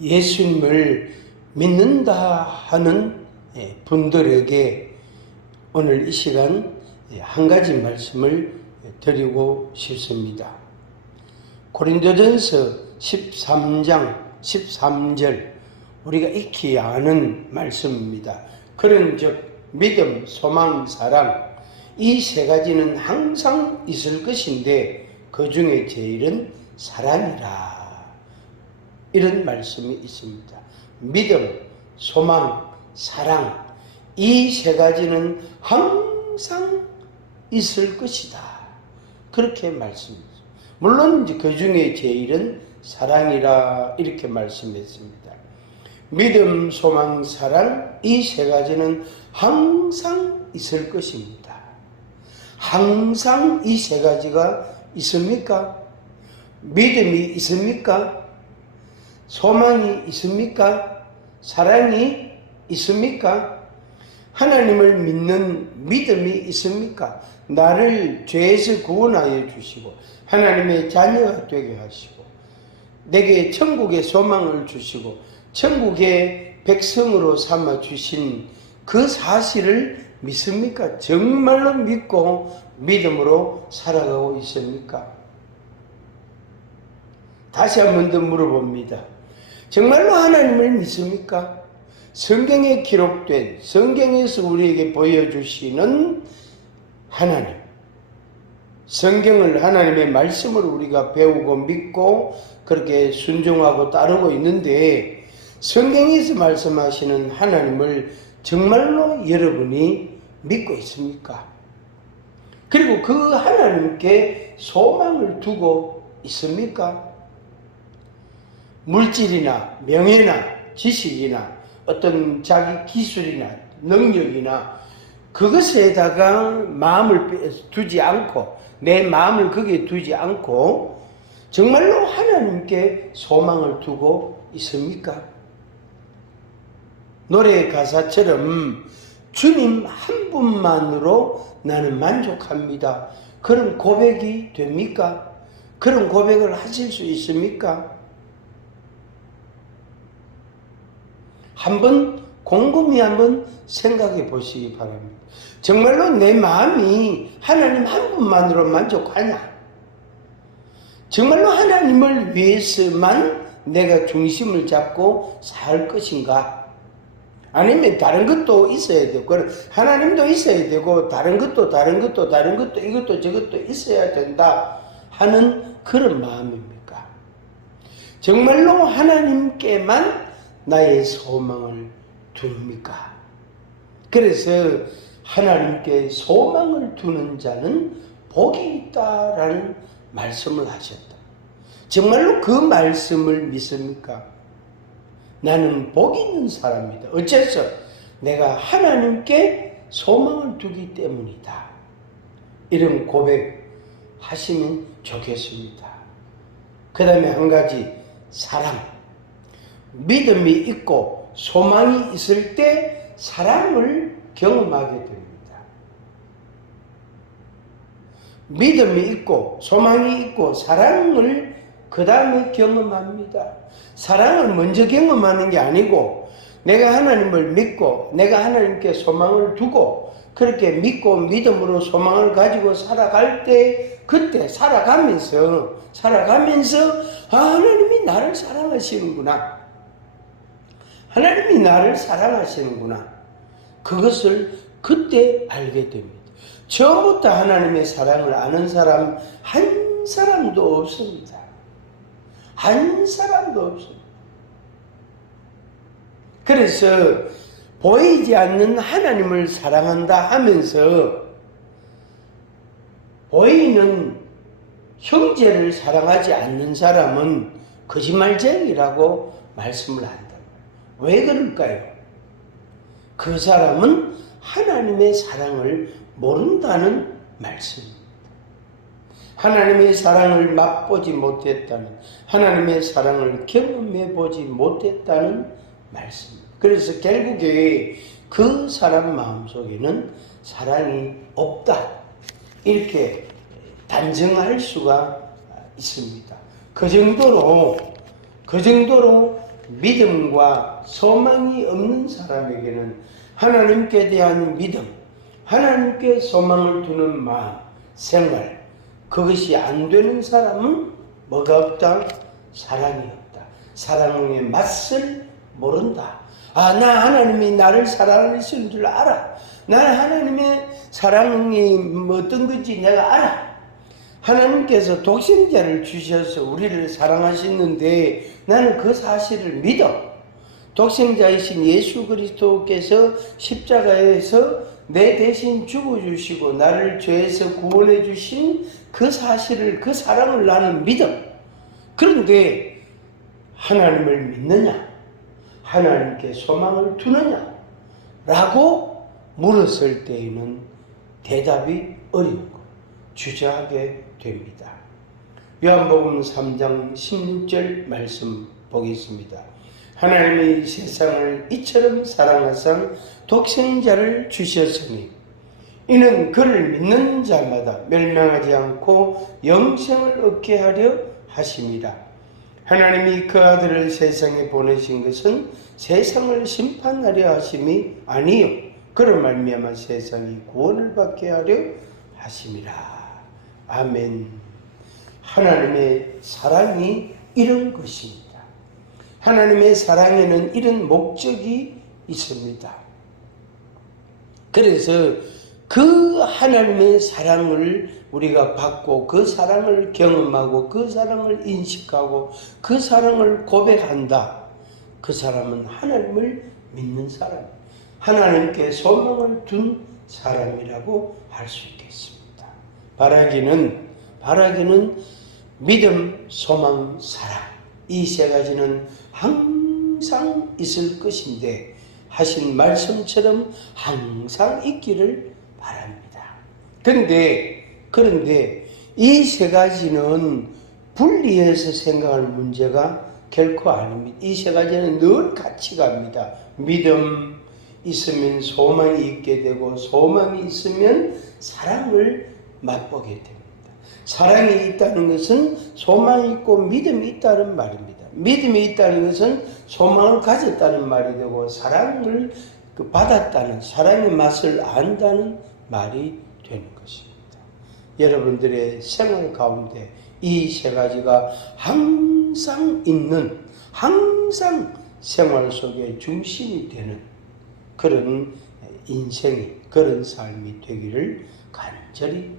예수님을 믿는다 하는 분들에게 오늘 이 시간 한 가지 말씀을 드리고 싶습니다. 고린도전서 13장 13절 우리가 익히 아는 말씀입니다. 그런즉 믿음, 소망, 사랑 이 세 가지는 항상 있을 것인데 그 중에 제일은 사랑이라. 이런 말씀이 있습니다. 믿음, 소망, 사랑 이 세 가지는 항상 있을 것이다. 그렇게 말씀했습니다. 물론 그 중에 제일은 사랑이라 이렇게 말씀했습니다. 믿음, 소망, 사랑 이 세 가지는 항상 있을 것입니다. 항상 이 세 가지가 있습니까? 믿음이 있습니까? 소망이 있습니까? 사랑이 있습니까? 하나님을 믿는 믿음이 있습니까? 나를 죄에서 구원하여 주시고 하나님의 자녀가 되게 하시고 내게 천국의 소망을 주시고 천국의 백성으로 삼아 주신 그 사실을 믿습니까? 정말로 믿고 믿음으로 살아가고 있습니까? 다시 한 번 더 물어봅니다. 정말로 하나님을 믿습니까? 성경에 기록된, 성경에서 우리에게 보여주시는 하나님, 성경을 하나님의 말씀을 우리가 배우고 믿고 그렇게 순종하고 따르고 있는데 성경에서 말씀하시는 하나님을 정말로 여러분이 믿고 있습니까? 그리고 그 하나님께 소망을 두고 있습니까? 물질이나 명예나 지식이나 어떤 자기 기술이나 능력이나 그것에다가 마음을 두지 않고 내 마음을 거기에 두지 않고 정말로 하나님께 소망을 두고 있습니까? 노래 가사처럼 주님 한 분만으로 나는 만족합니다. 그런 고백이 됩니까? 그런 고백을 하실 수 있습니까? 한번 곰곰이 한번 생각해 보시기 바랍니다. 정말로 내 마음이 하나님 한 분만으로 만족하냐? 정말로 하나님을 위해서만 내가 중심을 잡고 살 것인가? 아니면 다른 것도 있어야 되고 하나님도 있어야 되고 다른 것도 이것도 저것도 있어야 된다 하는 그런 마음입니까? 정말로 하나님께만 나의 소망을 둡니까? 그래서 하나님께 소망을 두는 자는 복이 있다라는 말씀을 하셨다. 정말로 그 말씀을 믿습니까? 나는 복 있는 사람이다. 어째서? 내가 하나님께 소망을 두기 때문이다. 이런 고백하시면 좋겠습니다. 그 다음에 한 가지 사랑. 믿음이 있고 소망이 있을 때 사랑을 경험하게 됩니다. 믿음이 있고 소망이 있고 사랑을 그 다음에 경험합니다. 사랑을 먼저 경험하는 게 아니고 내가 하나님을 믿고 내가 하나님께 소망을 두고 그렇게 믿고 믿음으로 소망을 가지고 살아갈 때 그때 살아가면서 하나님이 나를 사랑하시는구나. 하나님이 나를 사랑하시는구나. 그것을 그때 알게 됩니다. 처음부터 하나님의 사랑을 아는 사람 한 사람도 없습니다. 한 사람도 없습니다. 그래서 보이지 않는 하나님을 사랑한다 하면서 보이는 형제를 사랑하지 않는 사람은 거짓말쟁이라고 말씀을 한다. 왜 그럴까요? 그 사람은 하나님의 사랑을 모른다는 말씀입니다. 하나님의 사랑을 맛보지 못했다는, 하나님의 사랑을 경험해보지 못했다는 말씀입니다. 그래서 결국에 그 사람 마음속에는 사랑이 없다. 이렇게 단정할 수가 있습니다. 그 정도로 믿음과 소망이 없는 사람에게는 하나님께 대한 믿음, 하나님께 소망을 두는 마음, 생활, 그것이 안 되는 사람은 뭐가 없다? 사랑이 없다. 사랑의 맛을 모른다. 나 하나님이 나를 사랑하시는 줄 알아. 나는 하나님의 사랑이 어떤 건지 내가 알아. 하나님께서 독생자를 주셔서 우리를 사랑하시는데 나는 그 사실을 믿어. 독생자이신 예수 그리스도께서 십자가에서 내 대신 죽어주시고 나를 죄에서 구원해 주신 그 사실을, 그 사랑을 나는 믿어. 그런데 하나님을 믿느냐? 하나님께 소망을 두느냐? 라고 물었을 때에는 대답이 어려운 것, 주저하게 됩니다. 요한복음 3장 16절 말씀 보겠습니다. 하나님이 세상을 이처럼 사랑하사 독생자를 주셨으니 이는 그를 믿는 자마다 멸망하지 않고 영생을 얻게 하려 하심이라. 하나님이 그 아들을 세상에 보내신 것은 세상을 심판하려 하심이 아니요 그로 말미암아 세상이 구원을 받게 하려 하심이라. 아멘. 하나님의 사랑이 이런 것입니다. 하나님의 사랑에는 이런 목적이 있습니다. 그래서 그 하나님의 사랑을 우리가 받고 그 사랑을 경험하고 그 사랑을 인식하고 그 사랑을 고백한다. 그 사람은 하나님을 믿는 사람, 하나님께 소망을 둔 사람이라고 할 수 있겠습니다. 바라기는 믿음, 소망, 사랑, 이 세 가지는 항상 있을 것인데 하신 말씀처럼 항상 있기를 바랍니다. 그런데 이 세 가지는 분리해서 생각하는 문제가 결코 아닙니다. 이 세 가지는 늘 같이 갑니다. 믿음 있으면 소망이 있게 되고 소망이 있으면 사랑을 맛보게 됩니다. 사랑이 있다는 것은 소망이 있고 믿음이 있다는 말입니다. 믿음이 있다는 것은 소망을 가졌다는 말이 되고 사랑을 받았다는, 사랑의 맛을 안다는 말이 되는 것입니다. 여러분들의 생활 가운데 이 세 가지가 항상 있는, 항상 생활 속에 중심이 되는 그런 인생이, 그런 삶이 되기를 간절히